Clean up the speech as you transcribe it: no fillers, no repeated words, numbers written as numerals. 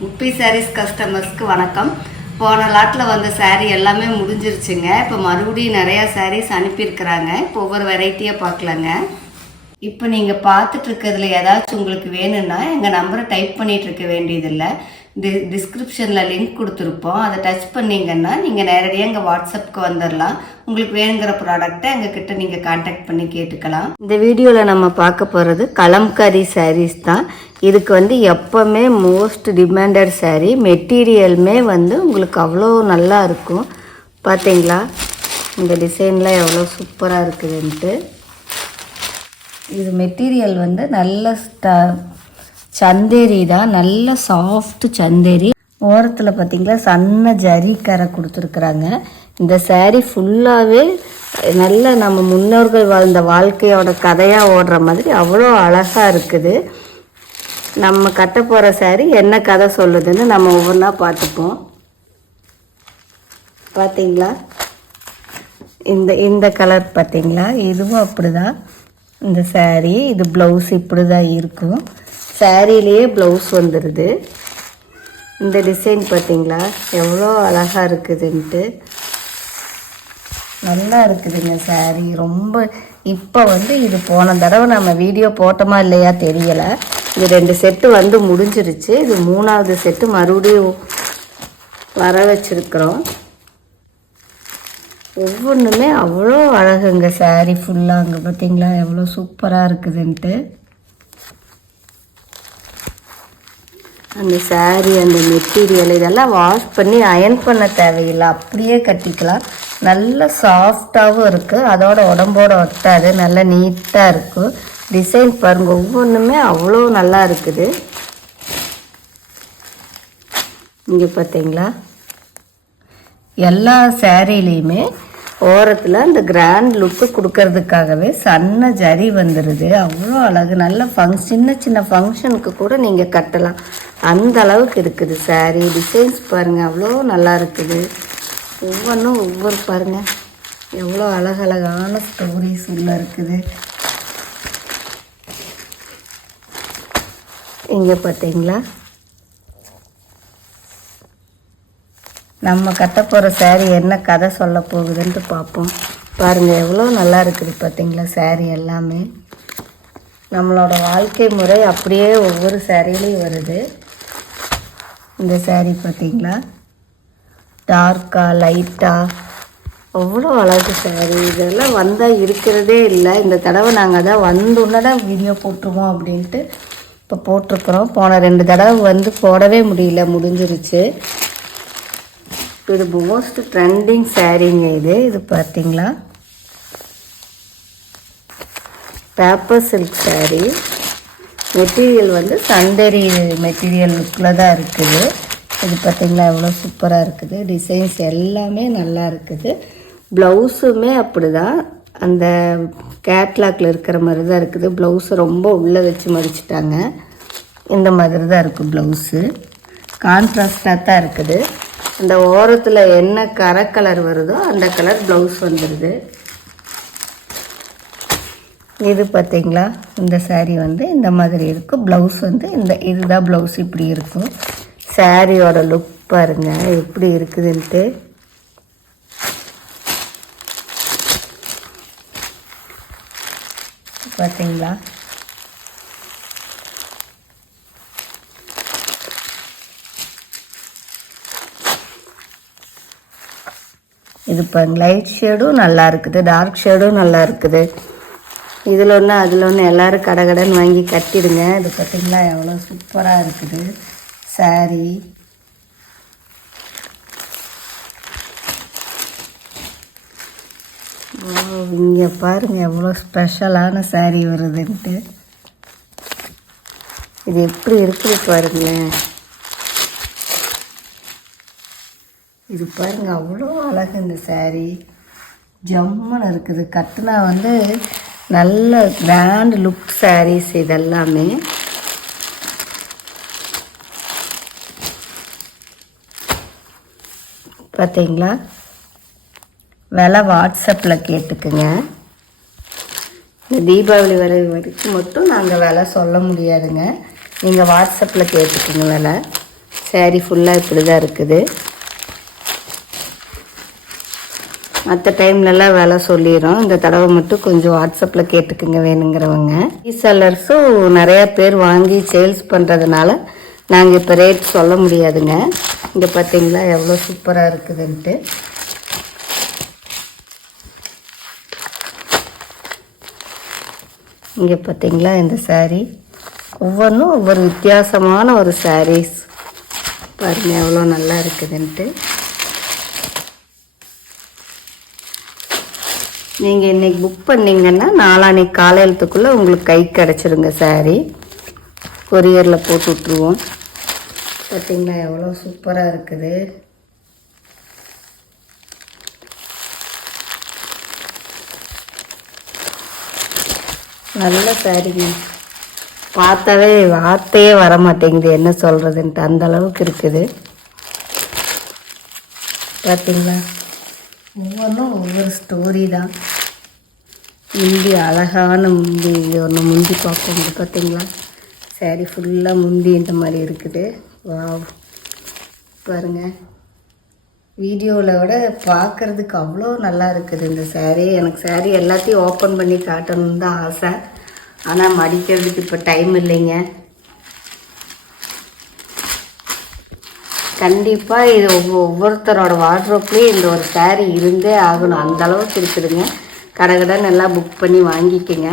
முப்பி சாரீஸ் கஸ்டமர்ஸ்க்கு வணக்கம். போன லாட்டில் வந்த சாரீ எல்லாமே முடிஞ்சிருச்சுங்க. இப்போ மறுபடியும் நிறையா சாரீஸ் அனுப்பியிருக்கிறாங்க. இப்போ ஒவ்வொரு வெரைட்டியாக பார்க்கலாங்க. இப்போ நீங்கள் பார்த்துட்டு இருக்கிறதுல ஏதாச்சும் உங்களுக்கு வேணும்னா எங்கள் நம்பரை டைப் பண்ணிகிட்டு இருக்க வேண்டியதில்லை. டிஸ்கிரிப்ஷனில் லிங்க் கொடுத்துருப்போம். அதை டச் பண்ணிங்கன்னா நீங்கள் நேரடியாக எங்கள் வாட்ஸ்அப்புக்கு வந்துடலாம். உங்களுக்கு வேணுங்கிற ப்ராடக்டை எங்ககிட்ட நீங்கள் கான்டாக்ட் பண்ணி கேட்டுக்கலாம். இந்த வீடியோவில் நம்ம பார்க்க போகிறது கலம்காரி சாரீஸ் தான். இதுக்கு எப்போவுமே மோஸ்ட் டிமாண்டட் சாரீ. மெட்டீரியலுமே உங்களுக்கு அவ்வளோ நல்லா இருக்கும். பார்த்தீங்களா இந்த டிசைன்லாம் எவ்வளோ சூப்பராக இருக்குதுன்ட்டு. இது மெட்டீரியல் நல்ல சந்தேரி தான், நல்ல சாஃப்ட் சந்தேரி. ஓரத்தில் பார்த்தீங்களா சன்ன ஜரி கரை கொடுத்துருக்குறாங்க. இந்த சாரீ ஃபுல்லாகவே நல்ல நம்ம முன்னோர்கள் வாழ்ந்த வாழ்க்கையோட கதையாக ஓடுற மாதிரி அவ்வளோ அழகாக இருக்குது. நம்ம கட்ட போகிற சாரீ என்ன கதை சொல்லுதுன்னு நம்ம ஒவ்வொன்றா பார்த்துப்போம். பார்த்தீங்களா இந்த கலர் பார்த்தீங்களா, இதுவும் அப்படி தான். இந்த சாரீ இது ப்ளவுஸ் இப்படி தான் இருக்கும். சாரிலேயே ப்ளவுஸ் வந்துடுது. இந்த டிசைன் பார்த்தீங்களா எவ்வளோ அழகாக இருக்குதுன்ட்டு. நல்லா இருக்குதுங்க சாரீ ரொம்ப. இப்போ இது போன தடவை நம்ம வீடியோ போட்டோமா இல்லையா தெரியலை. இது 2 செட்டு முடிஞ்சிருச்சு. இது 3வது செட்டு மறுபடியும் வர வச்சுருக்குறோம். ஒவ்வொன்றுமே அவ்வளோ அழகுங்க சாரீ ஃபுல்லாக. அங்கே பார்த்தீங்களா எவ்வளோ சூப்பராக இருக்குதுன்ட்டு. அந்த சாரீ அந்த மெட்டீரியல் இதெல்லாம் வாஷ் பண்ணி அயன் பண்ண தேவையில்லை, அப்படியே கட்டிக்கலாம். நல்ல சாஃப்டாகவும் இருக்குது, அதோட உடம்போட ஒட்டாது, நல்லா நீட்டாக இருக்கும். டிசைன் பாருங்கள் ஒவ்வொன்றுமே அவ்வளோ நல்லா இருக்குது. இங்கே பார்த்தீங்களா எல்லா சாரீலையுமே ஓரத்தில் அந்த கிராண்ட் லுக்கு கொடுக்கறதுக்காகவே சன்ன ஜரி வந்துடுது. அவ்வளோ அழகு. நல்ல சின்ன சின்ன ஃபங்க்ஷனுக்கு கூட நீங்கள் கட்டலாம், அந்த அளவுக்கு இருக்குது சாரீ. டிசைன்ஸ் பாருங்கள் அவ்வளோ நல்லா இருக்குது. ஒவ்வொன்றும் ஒவ்வொரு பாருங்கள் எவ்வளோ அழகழகான ஸ்டோரிஸ் உள்ள இருக்குது. இங்கே பார்த்தீங்களா நம்ம கட்ட போகிற சாரீ என்ன கதை சொல்ல போகுதுன்ட்டு பார்ப்போம். பாருங்கள் எவ்வளோ நல்லா இருக்குது பார்த்தீங்களா. சாரீ எல்லாமே நம்மளோட வாழ்க்கை முறை அப்படியே ஒவ்வொரு சாரீலையும் வருது. இந்த சாரீ பார்த்தீங்களா டார்க்கா லைட்டாக அவ்வளோ அழகு சாரீ. இதெல்லாம் வந்தால் இருக்கிறதே இல்லை. இந்த தடவை நாங்கள் தான் வந்தோன்னே வீடியோ போட்டுருவோம் அப்படின்ட்டு இப்போ போட்டிருக்குறோம். போன 2 தடவை போடவே முடியல, முடிஞ்சிருச்சு. இது மோஸ்ட் ட்ரெண்டிங் சாரீங்க. இது பார்த்தீங்களா paper silk sari. Material Chanderi material லுக்கில் தான் இருக்குது. இது பார்த்தீங்களா எவ்வளோ சூப்பராக இருக்குது. டிசைன்ஸ் எல்லாமே நல்லா இருக்குது. ப்ளவுஸுமே அப்படி தான் அந்த கேட்லாக்ல இருக்கிற மாதிரி தான் இருக்குது. ப்ளவுஸு ரொம்ப உள்ளே வச்சு மடிச்சிட்டாங்க. இந்த மாதிரி தான் இருக்குது ப்ளவுஸு. கான்ட்ராஸ்டாக தான் இருக்குது. அந்த ஓரத்தில் என்ன கரை கலர் வருதோ அந்த கலர் ப்ளவுஸ் வந்துடுது. இது பார்த்தீங்களா இந்த சாரீ இந்த மாதிரி இருக்கும். ப்ளவுஸ் இதுதான் ப்ளவுஸ் இப்படி இருக்கும். சாரியோட லுக் பாருங்க எப்படி இருக்குதுன்ட்டு. பார்த்தீங்களா இது பாருங்க லைட் ஷேடும் நல்லா இருக்குது, டார்க் ஷேடும் நல்லா இருக்குது. இதில் ஒன்று அதில் ஒன்று எல்லோரும் கடைன்னு வாங்கி கட்டிடுங்க. இது பார்த்தீங்களா எவ்வளோ சூப்பராக இருக்குது சாரீ. இங்கே பாருங்கள் எவ்வளோ ஸ்பெஷலான சாரீ வருதுன்ட்டு. இது எப்படி இருக்குது பாருங்களேன். இது பாருங்க அவ்வளோ அழகு. இந்த சாரீ ஜம்முன்னு இருக்குது. கட்டினா நல்ல கிராண்ட் லுக் சாரீஸ் இதெல்லாமே. பார்த்தீங்களா விலை வாட்ஸ்அப்பில் கேட்டுக்குங்க. இந்த தீபாவளி வரைக்கும் மட்டும் நாங்கள் விலை சொல்ல முடியாதுங்க. நீங்கள் வாட்ஸ்அப்பில் கேட்டுக்குங்க விலை. சாரீ ஃபுல்லாக இப்படி தான் இருக்குது. மற்ற டைம்லலாம் விலை சொல்லிடுறோம். இந்த தடவை மட்டும் கொஞ்சம் வாட்ஸ்அப்பில் கேட்டுக்குங்க வேணுங்கிறவங்க. ரீசெல்லர்ஸும் நிறையா பேர் வாங்கி சேல்ஸ் பண்ணுறதுனால நாங்கள் இப்போ ரேட் சொல்ல முடியாதுங்க. இங்கே பார்த்தீங்களா எவ்வளோ சூப்பராக இருக்குதுன்ட்டு. இங்கே பார்த்தீங்களா இந்த சாரீ ஒவ்வொன்றும் ஒவ்வொரு வித்தியாசமான ஒரு சாரீஸ் பாருங்கள் எவ்வளோ நல்லா இருக்குதுன்ட்டு. நீங்கள் இன்றைக்கி புக் பண்ணிங்கன்னா நாளான்னைக்கு காலையிலத்துக்குள்ளே உங்களுக்கு கை கிடச்சிருங்க சாரீ. கொரியரில் போட்டு விட்ருவோம். பார்த்தீங்களா எவ்வளோ சூப்பராக இருக்குது. நல்ல சாரீங்க. பார்த்தாவே வார்த்தையே வர மாட்டேங்குது என்ன சொல்கிறதுன்ட்டு, அந்த அளவுக்கு இருக்குது. பார்த்தீங்களா ஒவ்வொன்றும் ஒவ்வொரு ஸ்டோரி தான். முந்தி அழகான முந்தி இது ஒன்று முந்தி பார்ப்போம். பார்த்தீங்களா சாரீ ஃபுல்லாக முந்தி இந்த மாதிரி இருக்குது. வாவ் பாருங்கள், வீடியோவில் விட பார்க்குறதுக்கு அவ்வளோ நல்லா இருக்குது இந்த சாரீ. எனக்கு சாரீ எல்லாத்தையும் ஓப்பன் பண்ணி காட்டணுன்னு தான் ஆசை. ஆனால் மடிக்கிறதுக்கு இப்போ டைம் இல்லைங்க. கண்டிப்பாக இது ஒவ்வொருத்தரோட வார்ட்ரோப்லேயும் இந்த ஒரு சாரீ இருந்தே ஆகணும். அந்த அளவுக்கு இருக்குதுங்க. கடகடன்னு எல்லாம் புக் பண்ணி வாங்கிக்கோங்க.